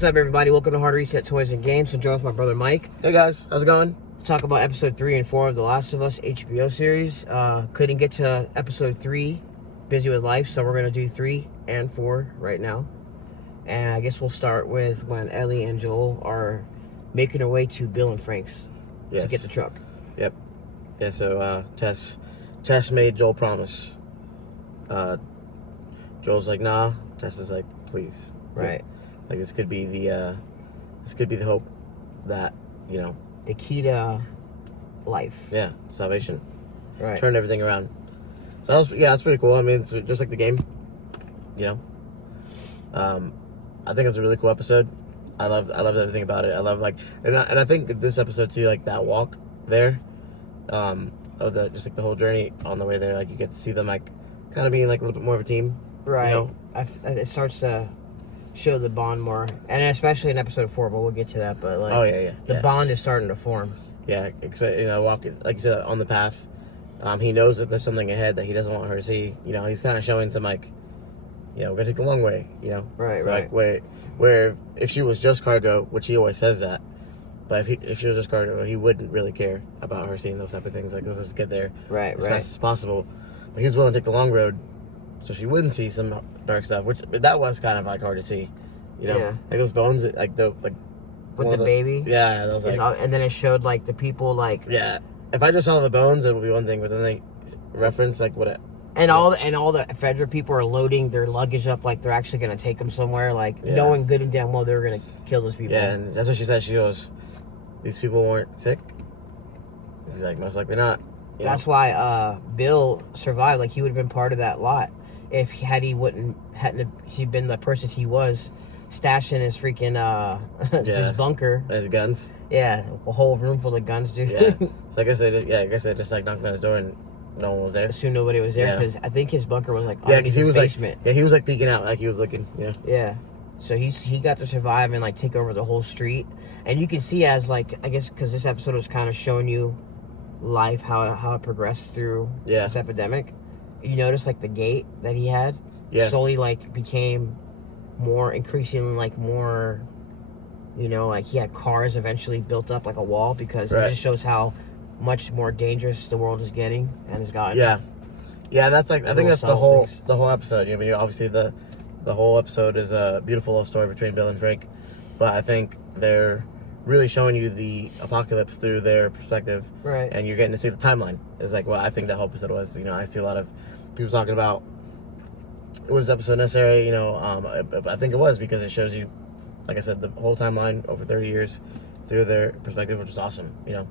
What's up, everybody? Welcome to Hard Reset Toys and Games. I'm joined with my brother Mike. Hey guys, how's it going? Talk about episode 3 and 4 of The Last of Us HBO series. Couldn't get to episode 3, busy with life, so we're gonna do 3 and 4 right now. And I guess we'll start with when Ellie and Joel are making their way to Bill and Frank's to get the truck. Yep. Yeah. So Tess made Joel promise. Joel's like, nah. Tess is like, please. Right. Like this could be the hope that, you know, the key to life. Yeah, salvation. Right. Turned everything around. So that's pretty cool. I mean, it's just like the game, you know. I think it's a really cool episode. I love everything about it. I love and I think this episode too, like that walk there, of just like the whole journey on the way there, like you get to see them like kind of being like a little bit more of a team. Right. You know? It starts to show the bond more, and especially in episode 4, but we'll get to that. But like, oh yeah, the bond is starting to form. Yeah, walking like you said on the path. He knows that there's something ahead that he doesn't want her to see. You know, he's kind of showing some like, you know, we're gonna take a long way. You know, right, so, right. Like where if she was just cargo, which he always says that, but if she was just cargo, he wouldn't really care about her seeing those type of things. Like let's just get there as fast as possible. But he was willing to take the long road, so she wouldn't see some dark stuff. Which that was kind of like hard to see. You know, like those bones, with the baby. Yeah, those like, and then it showed like the people like. Yeah, if I just saw the bones, it would be one thing. But then they reference like what. All the Federal people are loading their luggage up like they're actually gonna take them somewhere, like knowing good and damn well they're gonna kill those people. Yeah, and that's what she said. She goes, "These people weren't sick." She's like, "Most likely not." That's why Bill survived. Like he would have been part of that lot if he'd been the person he was. Stashing his freaking his bunker, his guns. Yeah, a whole room full of guns, dude. Yeah. So I guess they just like knocked on his door and no one was there. Assumed nobody was there because I think his bunker was like underneath his basement. He was like peeking out, like he was looking. Yeah. Yeah. So he got to survive and like take over the whole street, and you can see as like I guess because this episode was kind of showing you life how it progressed through this epidemic. You notice like the gate that he had slowly like became increasingly like more, you know, like he had cars eventually built up like a wall because it just shows how much more dangerous the world is getting and has gotten. Yeah, that's like I think that's the whole episode. I mean, obviously the whole episode is a beautiful love story between Bill and Frank, but I think they're really showing you the apocalypse through their perspective, right? And you're getting to see the timeline. It's like I think that whole episode was. You know, I see a lot of people talking about. Was this episode necessary? You know, I think it was because it shows you, like I said, the whole timeline over 30 years through their perspective, which is awesome. You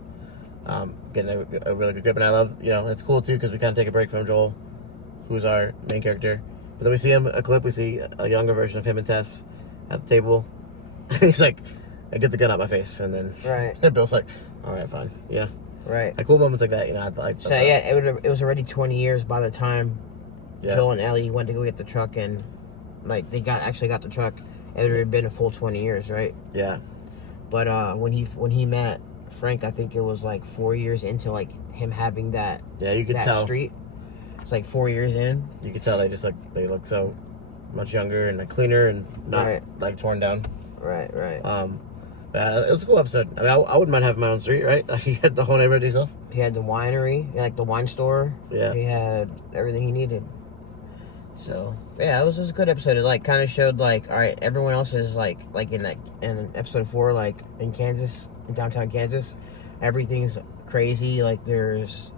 know, getting a really good grip, and I love, you know, it's cool too because we kind of take a break from Joel, who's our main character, but then we see a clip. We see a younger version of him and Tess at the table. He's like, "I get the gun out my face," and then Bill's like, "All right, fine, yeah." Right. Like cool moments like that, you know. It was already 20 years by the time. Joel and Ellie went to go get the truck, and like they actually got the truck. It would have been a full 20 years, right? Yeah. But when he met Frank, I think it was like 4 years into like him having that. Yeah, you could tell. Street. It's like 4 years in. You could tell they look so much younger and like cleaner and not like torn down. Right. It was a cool episode. I mean, I wouldn't mind having my own street, right? He had the whole neighborhood to himself. He had the winery, like the wine store. Yeah. He had everything he needed. So yeah, it was a good episode. It like kind of showed like, all right, everyone else is like in episode 4, like in Kansas, in downtown Kansas, everything's crazy. Like there's,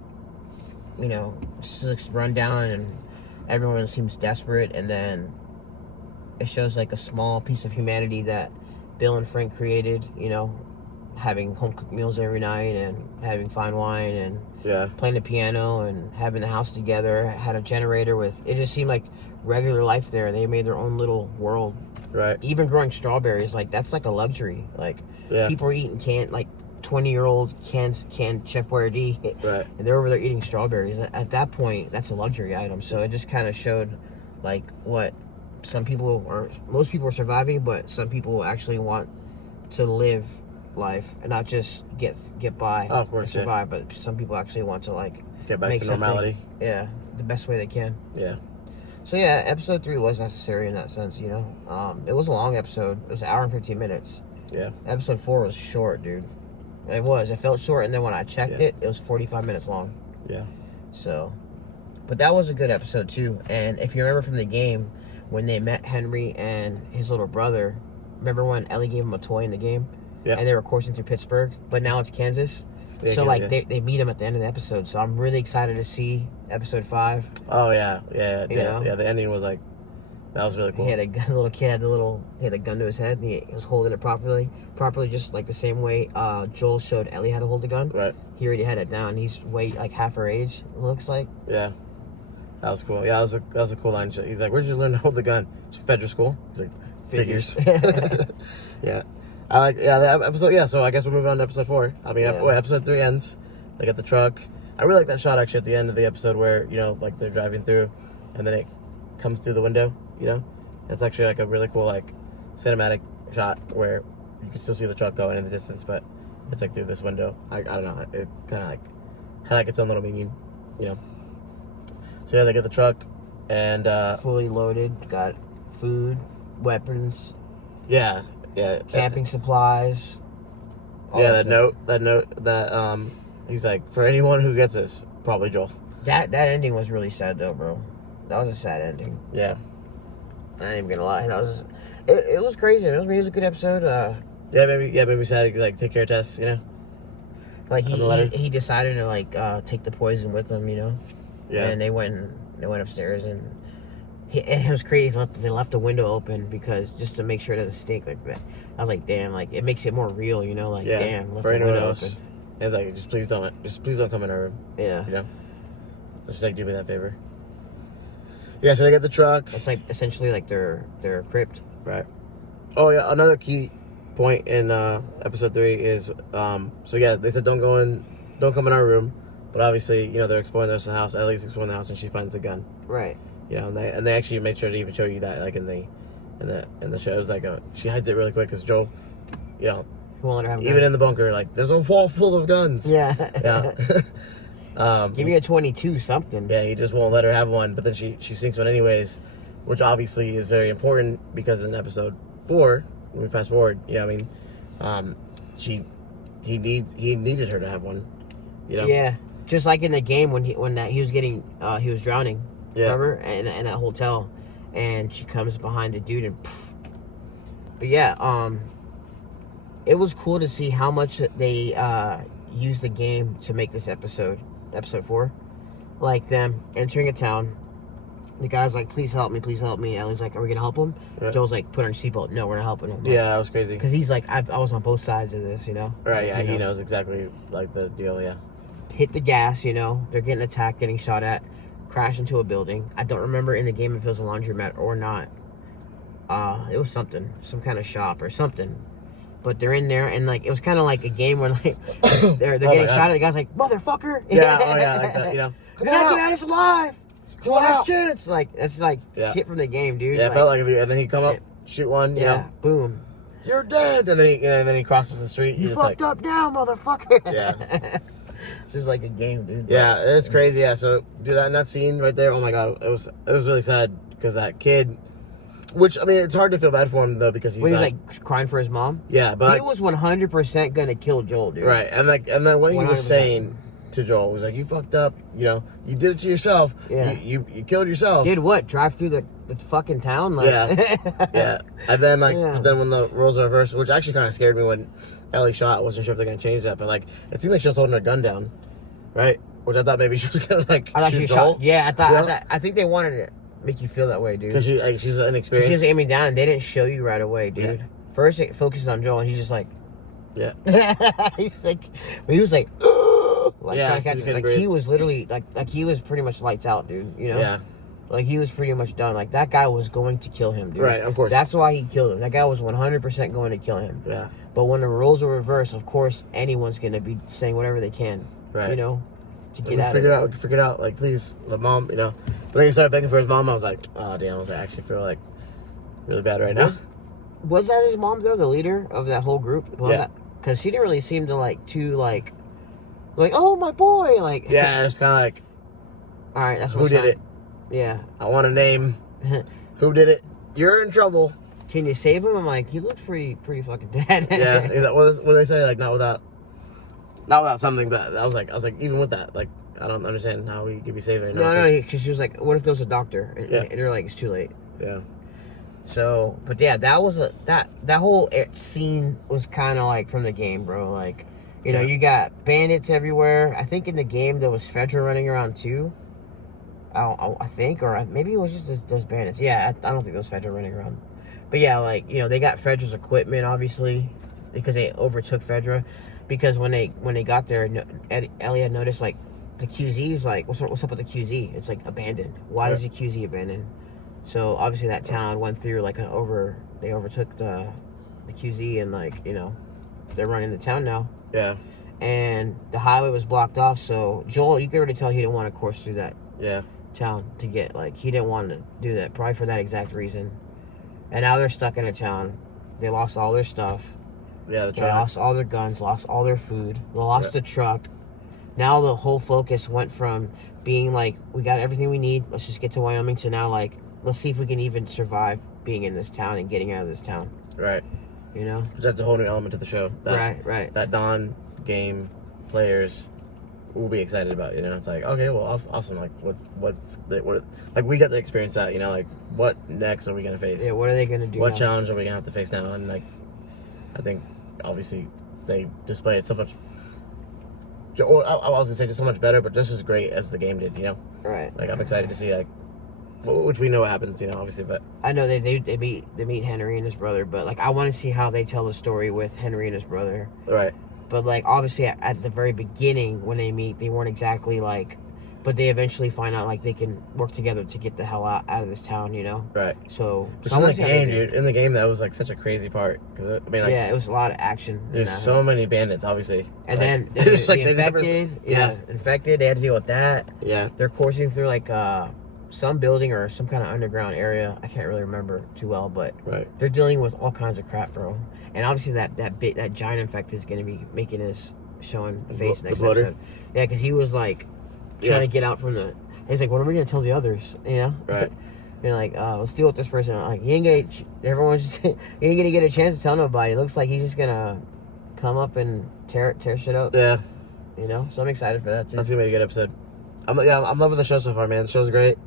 you know, just looks run down and everyone seems desperate. And then it shows like a small piece of humanity that Bill and Frank created. You know, having home cooked meals every night and having fine wine and playing the piano and having the house together. Had a generator with it. Just seemed like regular life there. They made their own little world. Right. Even growing strawberries, like that's like a luxury. Like people are eating canned 20-year-old canned Chef Boyardee. Right. And they're over there eating strawberries. At that point, that's a luxury item. So it just kind of showed like what some people most people are surviving, but some people actually want to live life and not just get by. Oh, of course, survive, but some people actually want to like get back to normality. The best way they can. Yeah. So yeah, episode 3 was necessary in that sense, you know. It was a long episode. It was an hour and 15 minutes. Yeah. Episode 4 was short, dude. It was. It felt short, and then when I checked Yeah. it was 45 minutes long. Yeah. So, but that was a good episode too. And if you remember from the game, when they met Henry and his little brother, remember when Ellie gave him a toy in the game? Yeah. And they were coursing through Pittsburgh, but now it's Kansas. Yeah, So yeah, like yeah. they meet him at the end of the episode. So I'm really excited to see episode 5. Oh yeah, yeah, You yeah, know? yeah. The ending was like, that was really cool. He had a gun, little kid had he had a gun to his head, and he was holding it properly, just like the same way Joel showed Ellie how to hold the gun. Right. He already had it down. He's way like half her age, it looks like. Yeah. That was cool. Yeah, that was a cool line. He's like, "Where'd you learn to hold the gun?" Federal school. He's like, "Figures." Yeah. I like. Yeah, the episode. Yeah. So I guess we're moving on to episode 4. I mean, Yeah. episode 3 ends. They get the truck. I really like that shot actually at the end of the episode where, you know, like they're driving through, and then it comes through the window. You know, it's actually like a really cool like cinematic shot where you can still see the truck going in the distance, but it's like through this window. I don't know. It kind of like had like its own little meaning. You know. So yeah, they get the truck, and fully loaded, got food, weapons, yeah, camping supplies. all yeah. that That note, that he's like, for anyone who gets this, probably Joel. That ending was really sad though, bro. That was a sad ending. Yeah, I ain't even gonna lie. That was it was crazy. It was a good episode. maybe sad. Like take care of Tess, you know. Like On the letter. he decided to like take the poison with him, you know. Yeah, And they went upstairs, and it was crazy. They left the window open because just to make sure it doesn't stink like that. I was like, damn, like it makes it more real, you know. Like, yeah. damn, left For the anyone window else, open. it's like, just please don't come in our room. Yeah, You know, just like do me that favor. Yeah, so they get the truck. it's like essentially like their crypt. Right. Oh yeah, another key point in episode 3 is so yeah, they said don't come in our room, but obviously, you know, they're exploring the rest of the house. Ellie's exploring the house, and she finds a gun. Right. You know, and they actually made sure to even show you that, like in the show. It was like she hides it really quick because Joel, you know, He won't let her have a even gun. in the bunker, like there's a wall full of guns. Yeah. Yeah. Give me a 22 something. Yeah, he just won't let her have one, but then she sneaks one anyways, which obviously is very important because in episode 4, when we fast forward, you know what I mean, he needed her to have one, you know. Yeah. Just like in the game when he was drowning. Yeah. Remember? In that hotel, and she comes behind the dude and. But yeah, it was cool to see how much they used the game to make this episode 4, like them entering a town. The guy's like, please help me. Ellie's like, are we gonna help him? Yeah. Joel's like, put on your seatbelt. No, we're not helping him. Yeah, that was crazy. Because he's like, I was on both sides of this, you know. Right, yeah, he knows. knows exactly like the deal. Yeah. Hit the gas, you know. They're getting attacked, getting shot at, crash into a building. I don't remember in the game if it was a laundromat or not. It was something, some kind of shop or something. But they're in there, and like it was kind of like a game where like they're getting shot at. The guy's like, motherfucker. Yeah, oh yeah, like that, you know. You're not getting out of this alive. Come on Last out. chance. Like that's like Yeah. shit from the game, dude. Yeah, it like, felt like if and then he come up, shoot one, you yeah, know, boom. you're dead, and then he crosses the street. You and fucked up now, motherfucker. Yeah. Just like a game, dude. Yeah, it's crazy. Yeah, so do that in that scene right there. Oh my god, it was really sad because that kid. Which I mean, it's hard to feel bad for him though because he's When he was like crying for his mom. yeah, but He was 100% gonna kill Joel, dude. right, and then what he was 100%. saying to Joel was like, "You fucked up. You know, you did it to yourself. Yeah. You killed yourself." Did what? Drive through the fucking town? Like, Yeah, and then Yeah. then when the roles are reversed, which actually kind of scared me when Ellie shot. I wasn't sure if they're gonna change that, but like it seemed like she was holding her gun down, right? Which I thought maybe she was gonna like I thought shoot she Joel. shot. Yeah, I think they wanted to make you feel that way, dude. Because she's She inexperienced. was aiming down, and they didn't show you right away, dude. Yeah. First, it focuses on Joel, and he's just like, Yeah. he's like, he was like, like Yeah, trying to catch he it. couldn't Like breathe. he was literally like he was pretty much lights out, dude. You know? Yeah. Like he was pretty much done. Like that guy was going to kill him, dude. Right, of course. That's why he killed him. That guy was 100% going to kill him. Yeah. But when the roles are reversed, of course, anyone's gonna be saying whatever they can. Right. You know, to We get out of figured it. out. We figured out. Like, please, the mom. You know. But then he started begging for his mom. I was like, oh damn. I was like, I actually feel like really bad right now. Was that his mom though, the leader of that whole group? Was Yeah. that? Because she didn't really seem to like oh my boy, like Yeah, it's kind of like, all right, that's who what's did up. it? Yeah, I want a name. Who did it? You're in trouble. Can you save him? I'm like, he looks pretty fucking dead. Yeah. What do they say? Like, not without something. But I was like, even with that, like, I don't understand how he could be saving. No, because she was like, what if there was a doctor? And they're like, it's too late. Yeah. So, but yeah, that was that whole scene was kind of like from the game, bro. Like, you know, you got bandits everywhere. I think in the game there was Fedra running around too. I think, or maybe it was just those bandits. Yeah, I don't think those Fedra running around. But yeah, like, you know, they got Fedra's equipment, obviously, because they overtook Fedra. Because when they got there, Ellie had noticed, like, the QZ's, like, what's up with the QZ? It's, like, abandoned. Why is the QZ abandoned? So, obviously, that town went through, like, they overtook the QZ, and, like, you know, they're running the town now. Yeah. And the highway was blocked off, so Joel, you could already tell he didn't want to course through that town to get, like, he didn't want to do that, probably for that exact reason. And now they're stuck in a town. They lost all their stuff. Yeah, the truck. They lost all their guns, lost all their food. They lost the truck. Now the whole focus went from being like, we got everything we need, let's just get to Wyoming, to now, like, let's see if we can even survive being in this town and getting out of this town. Right. You know? That's a whole new element to the show. Right. That non-game players will be excited about, you know? It's like, okay, well, awesome. Like, what like, we got to experience that, you know? Like, what next are we going to face? Yeah, what are they going to do What now? challenge are we going to have to face now? And, like, I think, obviously, they displayed so much, or I was going to say just so much better, but just as great as the game did, you know? Right. Like, I'm excited to see, like, which we know what happens, you know, obviously, but I know they meet Henry and his brother, but, like, I want to see how they tell the story with Henry and his brother. Right. But, like, obviously at the very beginning when they meet, they weren't exactly like, but they eventually find out, like, they can work together to get the hell out of this town, you know? Right. So in the game, dude, in the game, that was, like, such a crazy part. Because, I mean, like, yeah, it was a lot of action. There's so many bandits, obviously. And like, then just, like, the infected. Infected, they had to deal with that. Yeah. They're coursing through, like, some building or some kind of underground area. I can't really remember too well, but they're dealing with all kinds of crap, bro. And obviously that giant infected is going to be making his showing face next episode. Yeah, because he was like trying to get out from the. He's like, what are we going to tell the others? You know? Right. You're like, let's deal with this person. Like, you ain't gonna get a chance to tell nobody. It looks like he's just gonna come up and tear shit up. Yeah. You know, so I'm excited for that too. That's gonna be a good episode. I'm loving the show so far, man. The show's great.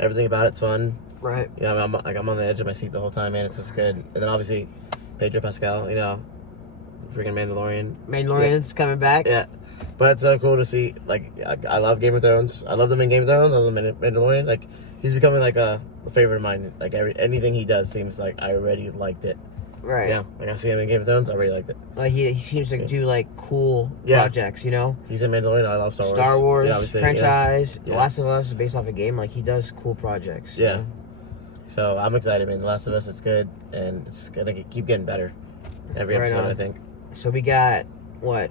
Everything about it's fun. Right. You know, I'm on the edge of my seat the whole time, man. It's just good. And then obviously, Pedro Pascal. You know, freaking Mandalorian. Mandalorian's coming back. Yeah. But it's so cool to see. Like, I love Game of Thrones. I love them in Game of Thrones. I love them in Mandalorian. Like, he's becoming like a favorite of mine. Like, anything he does seems like I already liked it. Right. Yeah. Like, I see him in Game of Thrones. I already liked it. Like, he seems to do like cool projects. You know. He's in Mandalorian. I love Star Wars. Star Wars yeah, franchise. The Last of Us is based off a game. Like, he does cool projects. Yeah. You know? So I'm excited, man. The Last of Us, it's good, and it's gonna keep getting better every episode, I think. So we got what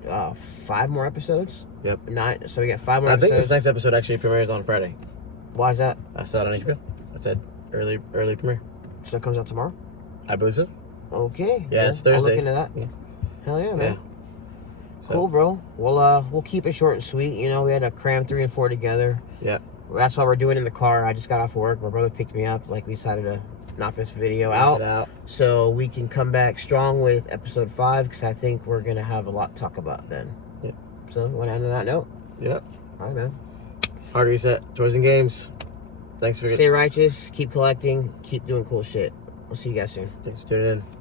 5 more episodes? Yep. 9. So we got 5 more. I think this next episode actually premieres on Friday. Why is that? I saw it on HBO. It said early premiere. So it comes out tomorrow? I believe so. Okay. Yeah, it's Thursday. I'll look into that. Yeah. Hell yeah, man. So, cool, bro. We'll keep it short and sweet. You know, we had to cram 3 and 4 together. Yeah. That's why we're doing it in the car. I just got off work. My brother picked me up. Like, we decided to knock this video out so we can come back strong with episode 5, because I think we're gonna have a lot to talk about then. Yep. So want to end on that note? Yep. All right, man. Hard reset. Toys and games. Thanks for stay righteous. Keep collecting. Keep doing cool shit. We'll see you guys soon. Thanks for tuning in.